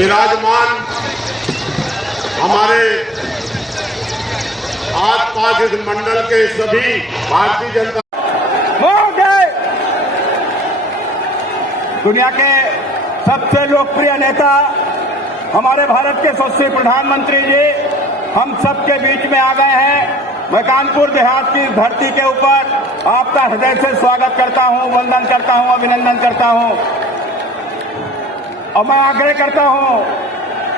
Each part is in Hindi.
विराजमान हमारे आसपास इस मंडल के सभी भारतीय जनता दुनिया के सबसे लोकप्रिय नेता हमारे भारत के यशस्वी प्रधानमंत्री जी हम सबके बीच में आ गए हैं। मैं कानपुर देहात की धरती के ऊपर आपका हृदय से स्वागत करता हूं, वंदन करता हूं, अभिनंदन करता हूं और मैं आग्रह करता हूं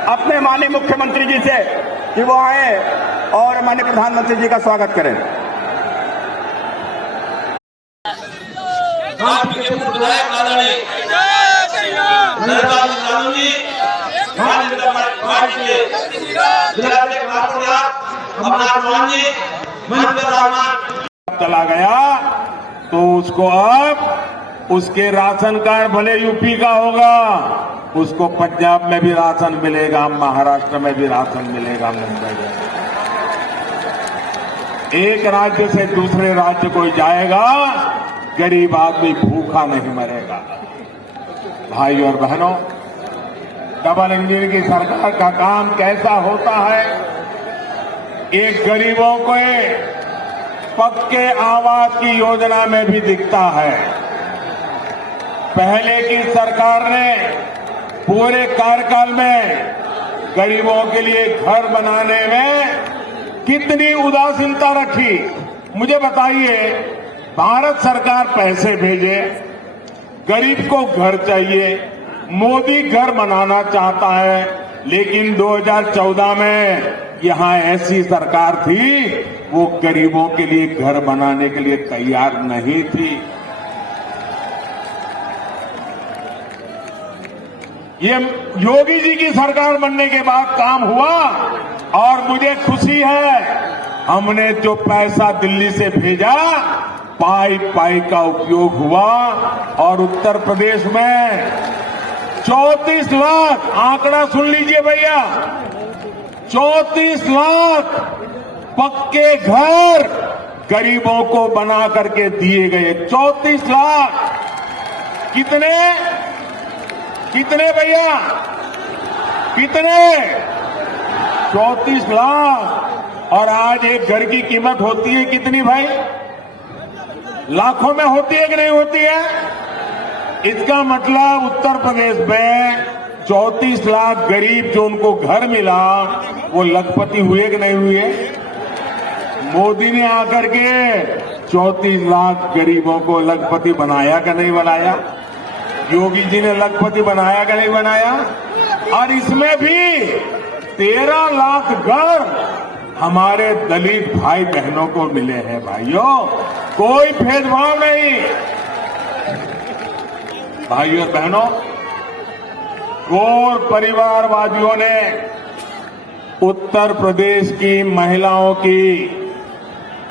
अपने माननीय मुख्यमंत्री जी से कि वो आए और माननीय प्रधानमंत्री जी का स्वागत करें। चला गया तो उसको अब उसके राशन कार्ड भले यूपी का होगा, उसको पंजाब में भी राशन मिलेगा, महाराष्ट्र में भी राशन मिलेगा, मुंबई में। एक राज्य से दूसरे राज्य कोई जाएगा, गरीब आदमी भूखा नहीं मरेगा। भाई और बहनों, डबल इंजन की सरकार का काम कैसा होता है? एक गरीबों को पक्के आवास की योजना में भी दिखता है। पहले की सरकार ने पूरे कार्यकाल में गरीबों के लिए घर बनाने में कितनी उदासीनता रखी, मुझे बताइए। भारत सरकार पैसे भेजे, गरीब को घर चाहिए, मोदी घर बनाना चाहता है, लेकिन 2014 में यहां ऐसी सरकार थी वो गरीबों के लिए घर बनाने के लिए तैयार नहीं थी। ये योगी जी की सरकार बनने के बाद काम हुआ और मुझे खुशी है, हमने जो पैसा दिल्ली से भेजा पाई पाई का उपयोग हुआ और उत्तर प्रदेश में 34 लाख, आंकड़ा सुन लीजिए भैया, 34 लाख पक्के घर गरीबों को बना करके दिए गए। 34 लाख कितने भैया, कितने? 34 लाख। और आज एक घर की कीमत होती है कितनी भाई? लाखों में होती है कि नहीं होती है? इसका मतलब उत्तर प्रदेश में 34 लाख गरीब जो उनको घर मिला वो लखपति हुए कि नहीं हुए? मोदी ने आकर के 34 लाख गरीबों को लखपति बनाया कि नहीं बनाया? योगी जी ने लखपति बनाया कि नहीं बनाया? और इसमें भी 13 लाख घर हमारे दलित भाई बहनों को मिले हैं। भाइयों, कोई भेदभाव नहीं। भाइयों और बहनों, गौर परिवारवादियों ने उत्तर प्रदेश की महिलाओं की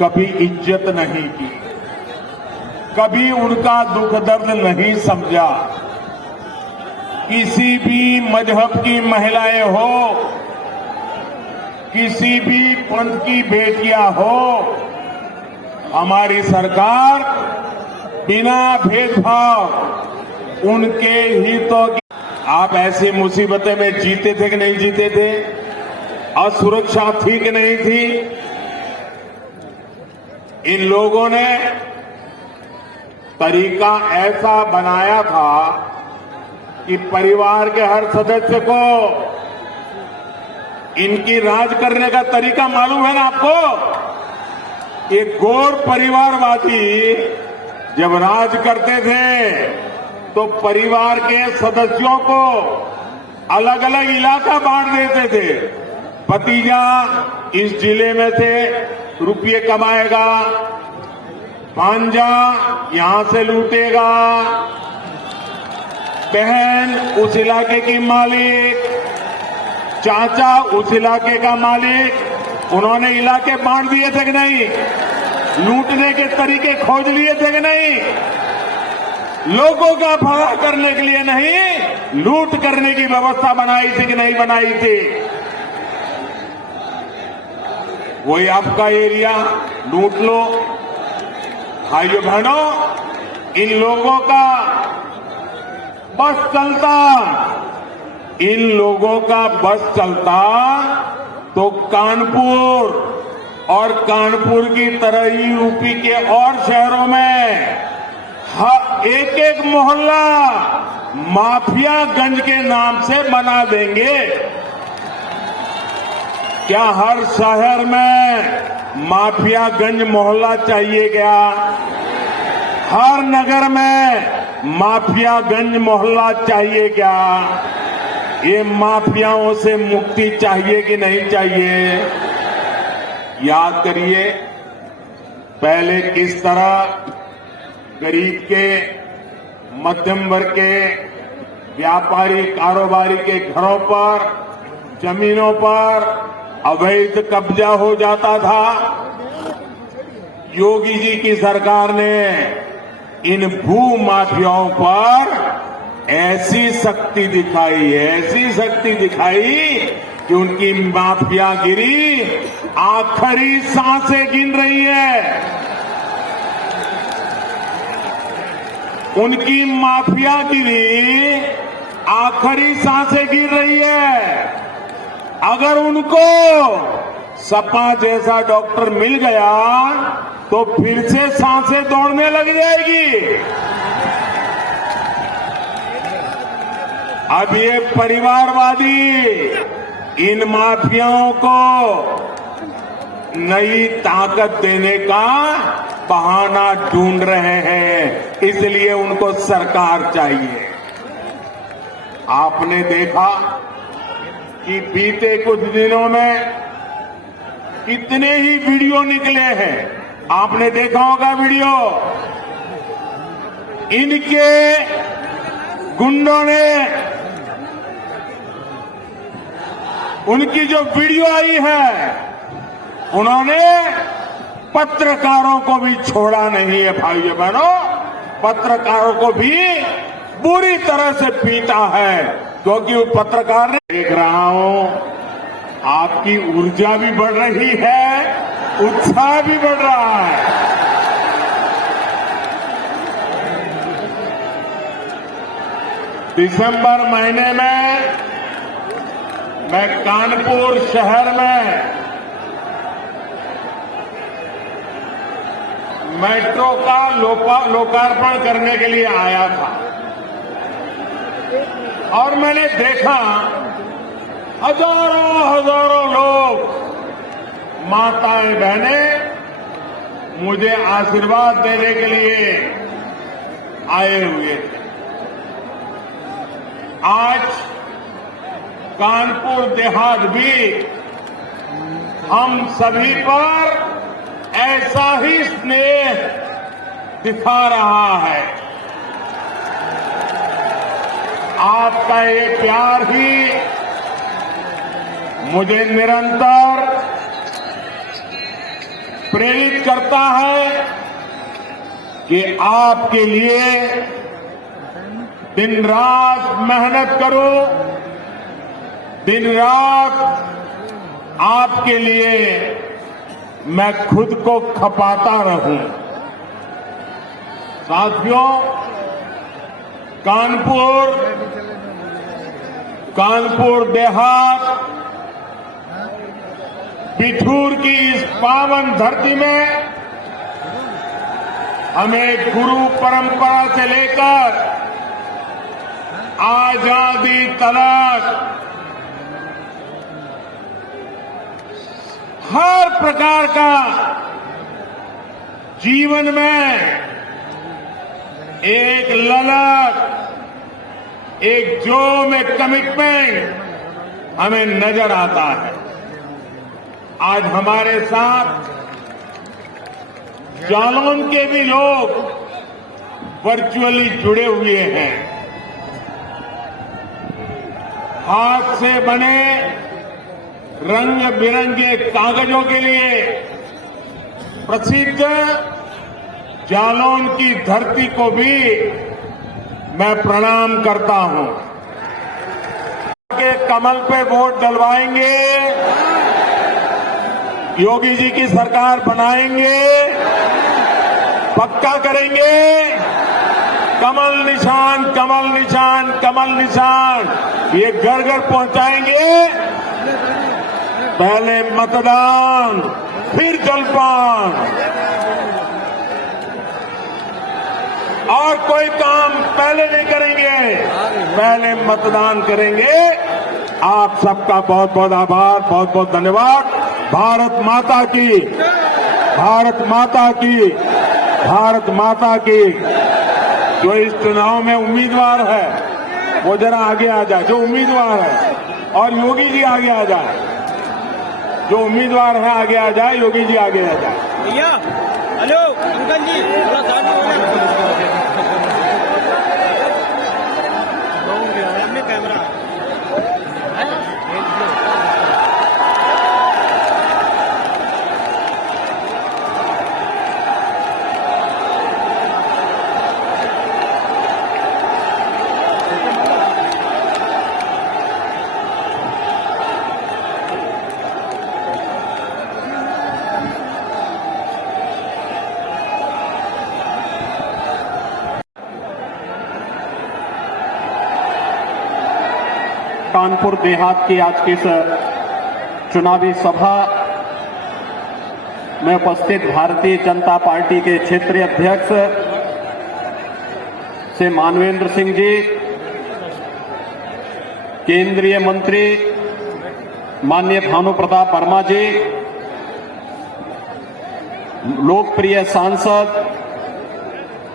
कभी इज्जत नहीं की, कभी उनका दुख दर्द नहीं समझा। किसी भी मजहब की महिलाएं हो, किसी भी पंथ की बेटियां हो, हमारी सरकार बिना भेदभाव उनके हितों की। आप ऐसी मुसीबतें में जीते थे कि नहीं जीते थे? असुरक्षा थी कि नहीं थी? इन लोगों ने तरीका ऐसा बनाया था कि परिवार के हर सदस्य को इनकी राज करने का तरीका मालूम है ना आपको? ये गौर परिवारवादी जब राज करते थे तो परिवार के सदस्यों को अलग अलग इलाका बांट देते थे। भतीजा इस जिले में से रुपये कमाएगा, भांजा यहां से लूटेगा, बहन उस इलाके की मालिक, चाचा उस इलाके का मालिक। उन्होंने इलाके बांट दिए थे कि नहीं? लूटने के तरीके खोज लिए थे कि नहीं? लोगों का भला करने के लिए नहीं, लूट करने की व्यवस्था बनाई थी कि नहीं बनाई थी? वही आपका एरिया लूट लो। भाइयों बहनों, इन लोगों का बस चलता इन लोगों का बस चलता तो कानपुर और कानपुर की तरह ही यूपी के और शहरों में एक एक मोहल्ला माफियागंज के नाम से बना देंगे। क्या हर शहर में माफियागंज मोहल्ला चाहिए क्या? हर नगर में माफियागंज मोहल्ला चाहिए क्या? ये माफियाओं से मुक्ति चाहिए कि नहीं चाहिए? याद करिए पहले किस तरह गरीब के, मध्यम वर्ग के, व्यापारी कारोबारी के घरों पर, जमीनों पर अवैध कब्जा हो जाता था। योगी जी की सरकार ने इन भू माफियाओं पर ऐसी शक्ति दिखाई कि उनकी माफियागिरी आखिरी सांसें गिन रही है। उनकी माफियागिरी आखिरी सांसें गिन रही है। अगर उनको सपा जैसा डॉक्टर मिल गया तो फिर से सांसें दौड़ने लग जाएगी। अब ये परिवारवादी इन माफियाओं को नई ताकत देने का बहाना ढूंढ रहे हैं, इसलिए उनको सरकार चाहिए। आपने देखा कि बीते कुछ दिनों में कितने ही वीडियो निकले हैं। आपने देखा होगा वीडियो, इनके गुंडों ने उनकी जो वीडियो आई है, उन्होंने पत्रकारों को भी छोड़ा नहीं है। भाइयों बहनों, पत्रकारों को भी बुरी तरह से पीटा है, क्योंकि वो पत्रकार ने, देख रहा हूं आपकी ऊर्जा भी बढ़ रही है, उत्साह भी बढ़ रहा है। दिसंबर महीने में मैं कानपुर शहर में मेट्रो का लोकार्पण करने के लिए आया था और मैंने देखा हजारों लोग, माताएं बहनें मुझे आशीर्वाद देने के लिए आए हुए थे। आज कानपुर देहात भी हम सभी पर ऐसा ही स्नेह दिखा रहा है। आपका ये प्यार ही मुझे निरंतर प्रेरित करता है कि आपके लिए दिन रात मेहनत करूं, दिन रात आपके लिए मैं खुद को खपाता रहूं। साथियों, कानपुर देहात, बिठूर की इस पावन धरती में हमें गुरु परंपरा से लेकर आजादी तक हर प्रकार का जीवन में एक ललक, एक जोम, एक कमिटमेंट हमें नजर आता है। आज हमारे साथ जालौन के भी लोग वर्चुअली जुड़े हुए हैं। हाथ से बने रंग बिरंगे कागजों के लिए प्रसिद्ध जालौन की धरती को भी मैं प्रणाम करता हूं। के कमल पे वोट डलवाएंगे, योगी जी की सरकार बनाएंगे, पक्का करेंगे। कमल निशान, कमल निशान, कमल निशान ये घर घर पहुंचाएंगे। पहले मतदान, फिर जलपान, और कोई काम पहले नहीं करेंगे, पहले मतदान करेंगे। आप सबका बहुत बहुत आभार, बहुत बहुत धन्यवाद। भारत माता की, भारत माता की, भारत माता की। जो इस चुनाव में उम्मीदवार है वो जरा आगे आ जाए, जो उम्मीदवार है, और योगी जी आगे आ जाए, जो उम्मीदवार है आगे आ जाए, योगी जी आगे आ जाए। भैया हेलो अंकल जी थोड़ा सामने हो जाए कैमरा। कानपुर देहात की आज की इस चुनावी सभा में उपस्थित भारतीय जनता पार्टी के क्षेत्रीय अध्यक्ष से मानवेंद्र सिंह जी, केंद्रीय मंत्री माननीय भानु प्रताप वर्मा जी, लोकप्रिय सांसद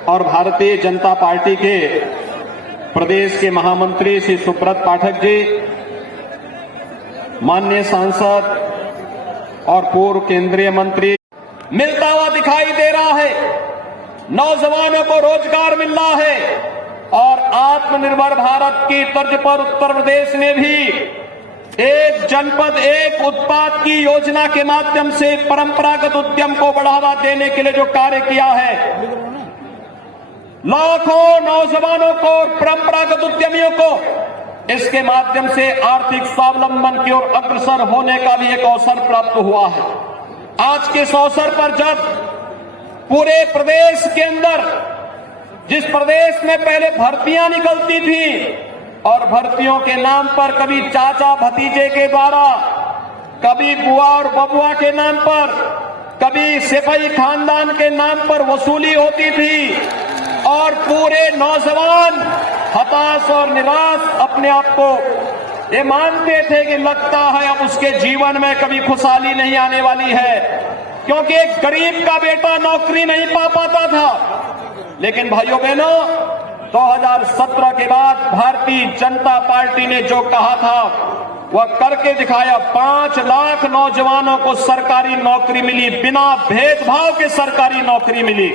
और भारतीय जनता पार्टी के प्रदेश के महामंत्री श्री सुब्रत पाठक जी, माननीय सांसद और पूर्व केंद्रीय मंत्री, मिलता हुआ दिखाई दे रहा है। नौजवानों को रोजगार मिल रहा है और आत्मनिर्भर भारत की तर्ज पर उत्तर प्रदेश ने भी एक जनपद एक उत्पाद की योजना के माध्यम से परंपरागत उद्यम को बढ़ावा देने के लिए जो कार्य किया है, लाखों नौजवानों को और परंपरागत उद्यमियों को इसके माध्यम से आर्थिक स्वावलंबन की ओर अग्रसर होने का भी एक अवसर प्राप्त हुआ है। आज के इस अवसर पर जब पूरे प्रदेश के अंदर, जिस प्रदेश में पहले भर्तियां निकलती थी और भर्तियों के नाम पर कभी चाचा भतीजे के द्वारा, कभी बुआ और बबुआ के नाम पर, कभी सिपाही खानदान के नाम पर वसूली होती थी और पूरे नौजवान हताश और निराश अपने आप को ये मानते थे कि लगता है अब उसके जीवन में कभी खुशहाली नहीं आने वाली है, क्योंकि एक गरीब का बेटा नौकरी नहीं पा पाता था। लेकिन भाइयों बहनों, 2017 के बाद भारतीय जनता पार्टी ने जो कहा था वह करके दिखाया। 5 लाख नौजवानों को सरकारी नौकरी मिली, बिना भेदभाव के सरकारी नौकरी मिली।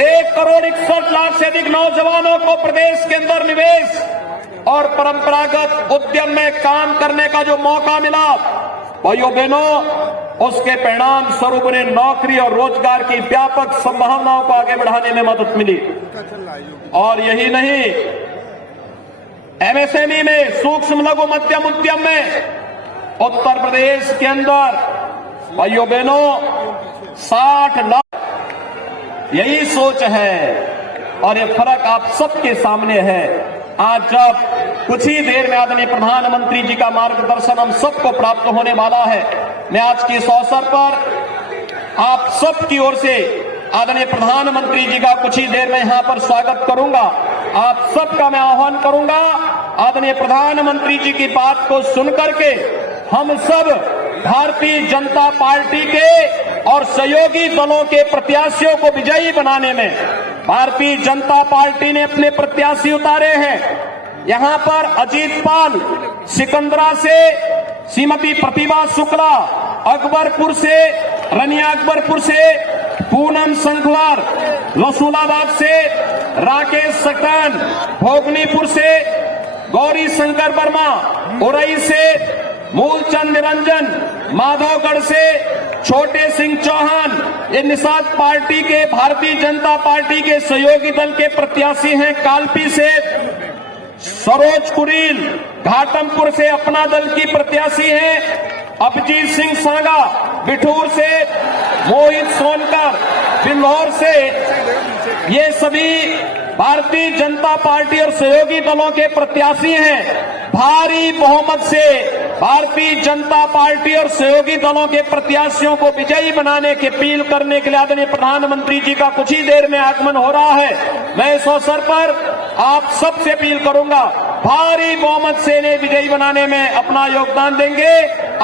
1 करोड़ 61 लाख से अधिक नौजवानों को प्रदेश के अंदर निवेश और परंपरागत उद्यम में काम करने का जो मौका मिला, भाइयों बहनों, उसके परिणाम स्वरूप उन्हें नौकरी और रोजगार की व्यापक संभावनाओं को आगे बढ़ाने में मदद मिली। और यही नहीं, एमएसएमई में, सूक्ष्म लघु मध्यम उद्यम में उत्तर प्रदेश के अंदर भाइयों बहनों 60 लाख, यही सोच है और ये फर्क आप सबके सामने है। आज जब कुछ ही देर में आदरणीय प्रधानमंत्री जी का मार्गदर्शन हम सबको प्राप्त होने वाला है, मैं आज के इस अवसर पर आप सबकी ओर से आदरणीय प्रधानमंत्री जी का कुछ ही देर में यहां पर स्वागत करूंगा। आप सबका मैं आह्वान करूंगा, आदरणीय प्रधानमंत्री जी की बात को सुनकर के हम सब भारतीय जनता पार्टी के और सहयोगी दलों के प्रत्याशियों को विजयी बनाने में भारतीय जनता पार्टी ने अपने प्रत्याशी उतारे हैं। यहां पर अजीत पाल सिकंदरा से, श्रीमती प्रतिभा शुक्ला अकबरपुर से, रनिया अकबरपुर से, पूनम संखवार रसूलाबाद से, राकेश सकन भोगनीपुर से, गौरी शंकर वर्मा उरई से, मूलचंद निरंजन माधवगढ़ से, छोटे सिंह चौहान ये निषाद पार्टी के, भारतीय जनता पार्टी के सहयोगी दल के प्रत्याशी हैं। कालपी से सरोज कुरील घाटमपुर से अपना दल की प्रत्याशी हैं। अभिजीत सिंह सांगा बिठूर से, मोहित सोनकर बिल्हौर से, ये सभी भारतीय जनता पार्टी और सहयोगी दलों के प्रत्याशी हैं। भारी बहुमत से भारतीय जनता पार्टी और सहयोगी दलों के प्रत्याशियों को विजयी बनाने की अपील करने के लिए आदरणीय प्रधानमंत्री जी का कुछ ही देर में आगमन हो रहा है। मैं इस अवसर पर आप सबसे अपील करूंगा, भारी बहुमत से इन्हें विजयी बनाने में अपना योगदान देंगे।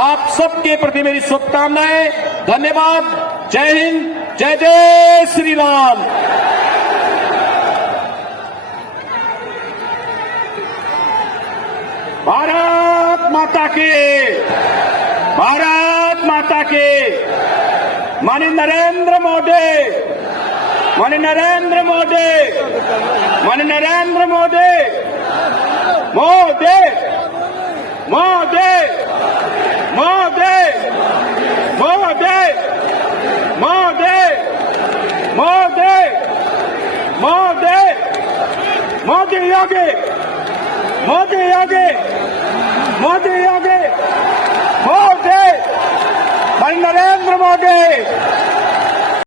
आप सबके प्रति मेरी शुभकामनाएं। धन्यवाद। जय हिंद, जय जय श्री राम। भारत माता की, भारत माता की। माननीय नरेंद्र मोदी, माननीय नरेंद्र मोदी, माननीय नरेंद्र मोदी, मोदी, मोदी, मोदी, मोदी, मोदी, मोदी, मोदी, मोदी योगी, मोदी योगी, मोदी योगी, मोदी, भाई नरेंद्र मोदी।